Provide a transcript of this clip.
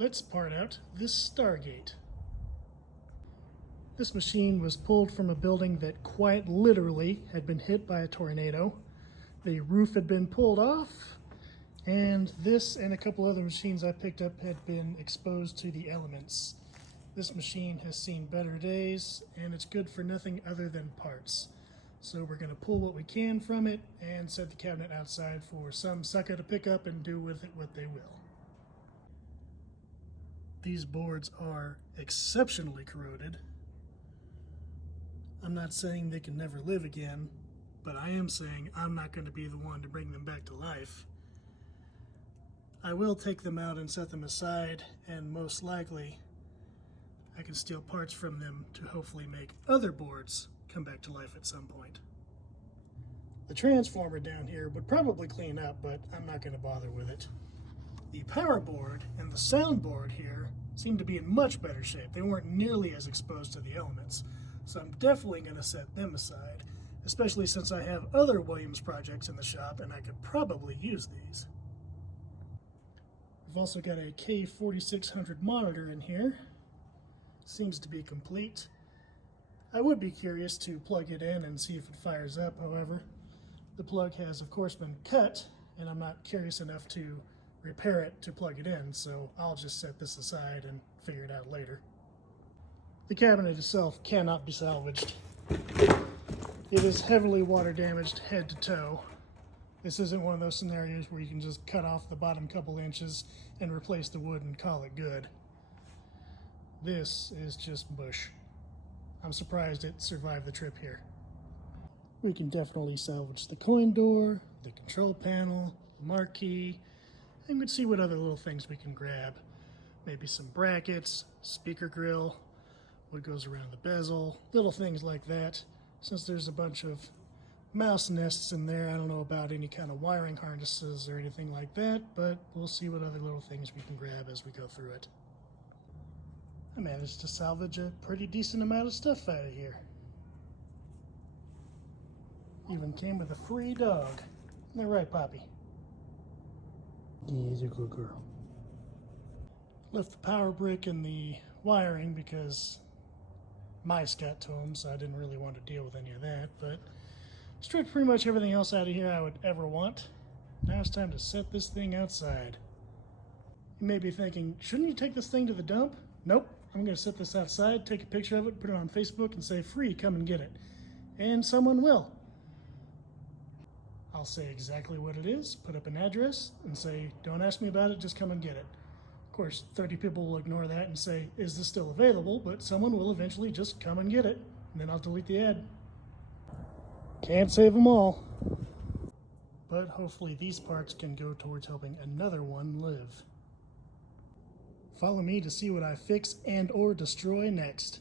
Let's part out this Stargate. This machine was pulled from a building that quite literally had been hit by a tornado. The roof had been pulled off, and this and a couple other machines I picked up had been exposed to the elements. This machine has seen better days, and it's good for nothing other than parts. So we're going to pull what we can from it and set the cabinet outside for some sucker to pick up and do with it what they will. These boards are exceptionally corroded. I'm not saying they can never live again, but I am saying I'm not going to be the one to bring them back to life. I will take them out and set them aside, and most likely I can steal parts from them to hopefully make other boards come back to life at some point. The transformer down here would probably clean up, but I'm not going to bother with it. The power board and the sound board here seem to be in much better shape. They weren't nearly as exposed to the elements, so I'm definitely going to set them aside, especially since I have other Williams projects in the shop and I could probably use these. We've also got a K4600 monitor in here. Seems to be complete. I would be curious to plug it in and see if it fires up, however. The plug has of course been cut, and I'm not curious enough to repair it to plug it in, so I'll just set this aside and figure it out later. The cabinet itself cannot be salvaged. It is heavily water damaged head to toe. This isn't one of those scenarios where you can just cut off the bottom couple inches and replace the wood and call it good. This is just mush. I'm surprised it survived the trip here. We can definitely salvage the coin door, the control panel, the marquee, and we'd see what other little things we can grab. Maybe some brackets, speaker grill, what goes around the bezel, little things like that. Since there's a bunch of mouse nests in there, I don't know about any kind of wiring harnesses or anything like that, but we'll see what other little things we can grab as we go through it. I managed to salvage a pretty decent amount of stuff out of here. Even came with a free dog. Isn't that right, Poppy? He's a good girl. Left the power brick in the wiring because mice got to them, so I didn't really want to deal with any of that, but stripped pretty much everything else out of here I would ever want. Now it's time to set this thing outside. You may be thinking, shouldn't you take this thing to the dump? Nope. I'm going to set this outside, take a picture of it, put it on Facebook, and say, free, come and get it. And someone will. I'll say exactly what it is, put up an address, and say, don't ask me about it, just come and get it. Of course, 30 people will ignore that and say, is this still available? But someone will eventually just come and get it, and then I'll delete the ad. Can't save them all. But hopefully these parts can go towards helping another one live. Follow me to see what I fix and or destroy next.